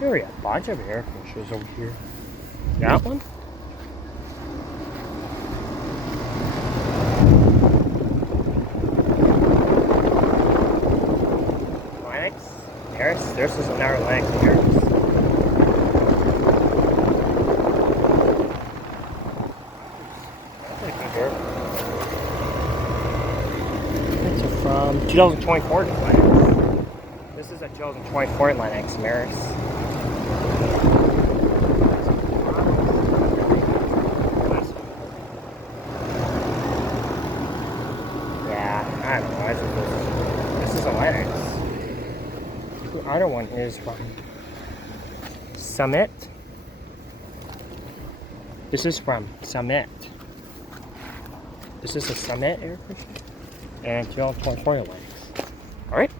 There we have a bunch of air conditioners over here. That one? Lennox. There's another Lennox here. It's from 2024 Lennox. This is a 2024 Lennox Maris. Yeah, I don't know. I think this is a Lennox. The other one is from Summit. This is from Summit. This is a Summit air conditioner and 2024 Lennox. Alright.